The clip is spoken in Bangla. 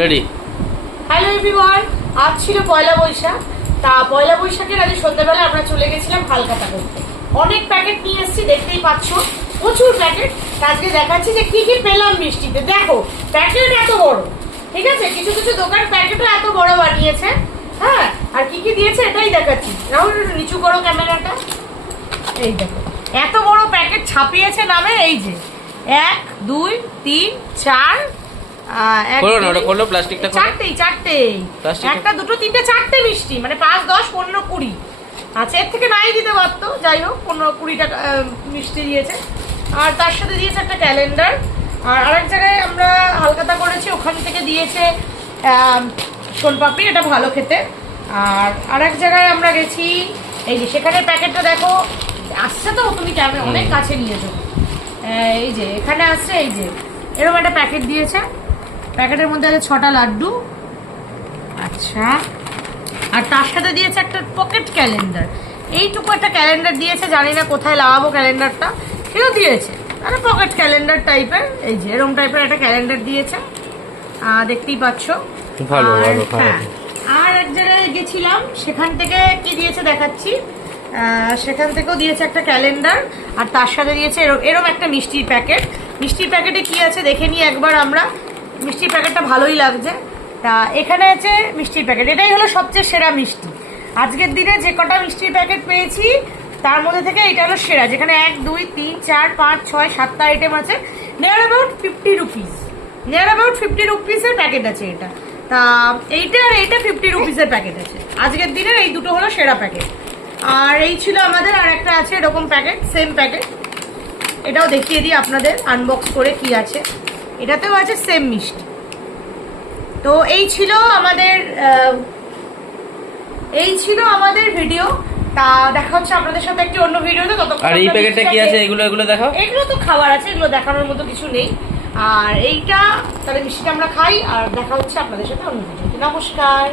রেডি। হ্যালো এভরিওয়ান, আজ ছিল পয়লা বৈশাখ। তা পয়লা বৈশাখের আজ সন্ধ্যাবেলা আমরা চলে গেছিলাম হালখাতা করতে। অনেক প্যাকেট নিয়ে এসেছি, দেখতেই পাচ্ছ প্রচুর প্যাকেট। আজকে দেখাচ্ছি যে কি কি পেলাম মিষ্টিতে। দেখো প্যাকেট এত বড়, ঠিক আছে, কিছু কিছু দোকান প্যাকেটও এত বড় বানিয়েছে। হ্যাঁ, আর কি কি দিয়েছে এটাই দেখাচ্ছি। রাহুল একটু নিচু করো ক্যামেরাটা। এই দেখো এত বড় প্যাকেট ছাপিয়েছে নামে। এই যে 1 2 3 4 একটা দুটো তিনটে চারটে মিষ্টি, মানে 5 10 15 20। আচ্ছা, এর থেকে নাই দিতে পারতো, যাই হোক 15-20 টাকা মিষ্টি দিয়েছে। আর তার সাথে দিয়েছে একটা ক্যালেন্ডার। আর আরেক জায়গায় আমরা হালখাতা করেছি, ওখান থেকে দিয়েছে সোনপাপড়ি, এটা ভালো খেতে। আর আরেক জায়গায় আমরা গেছি, এই যে সেখানে প্যাকেটটা দেখো আসছে, তো তুমি ক্যামেরা অনেক কাছে নিয়েছো। এই যে এখানে আসছে, এই যে এরকম একটা প্যাকেট দিয়েছে। প্যাকেটের মধ্যে আছে 6টা লাড্ডু। আচ্ছা, আর তার সাথে দিয়েছে একটা পকেট ক্যালেন্ডার। এইটুকু একটা ক্যালেন্ডার দিয়েছে, জানি না কোথায় লাগাবো ক্যালেন্ডারটা, কিন্তু দিয়েছে। মানে পকেট ক্যালেন্ডার টাইপের, এই যে এরকম টাইপের একটা ক্যালেন্ডার দিয়েছে, দেখতেই পাচ্ছ। ভালো ভালো। হ্যাঁ, আর এক জায়গায় গেছিলাম, সেখান থেকে কি দিয়েছে দেখাচ্ছি। সেখান থেকেও দিয়েছে একটা ক্যালেন্ডার, আর তার সাথে দিয়েছে এরকম একটা মিষ্টির প্যাকেট। মিষ্টির প্যাকেটে কি আছে দেখে নিই একবার আমরা। মিষ্টির প্যাকেটটা ভালোই লাগছে। তা এখানে আছে মিষ্টির প্যাকেট, এটাই হলো সবচেয়ে সেরা মিষ্টি। আজকের দিনে যে কটা মিষ্টির প্যাকেট পেয়েছি তার মধ্যে থেকে এটা হলো সেরা, যেখানে 1 2 3 4 5 6 7টা আইটেম আছে। Near about 50 rupees, near about 50 রুপিসের প্যাকেট আছে এটা। তা এইটা আর এইটা 50 রুপিসের প্যাকেট আছে। আজকের দিনের এই দুটো হলো সেরা প্যাকেট। আর এই ছিল আমাদের, আর একটা আছে এরকম প্যাকেট, সেম প্যাকেট। এটাও দেখিয়ে দিই আপনাদের আনবক্স করে কি আছে। এটাতেও আছে সেম মিষ্টি। তো এই ছিল আমাদের ভিডিও। তা দেখা হচ্ছে আপনাদের সাথে একটি অন্য ভিডিওতে। আর এই প্যাকেটটা কি আছে, এগুলো দেখাও। এগুলো তো খাবার আছে, এগুলো দেখানোর মতো কিছু নেই। আর এইটা তাহলে মিষ্টিটা আমরা খাই, আর দেখা হচ্ছে আপনাদের সাথে অন্য ভিডিওতে। নমস্কার।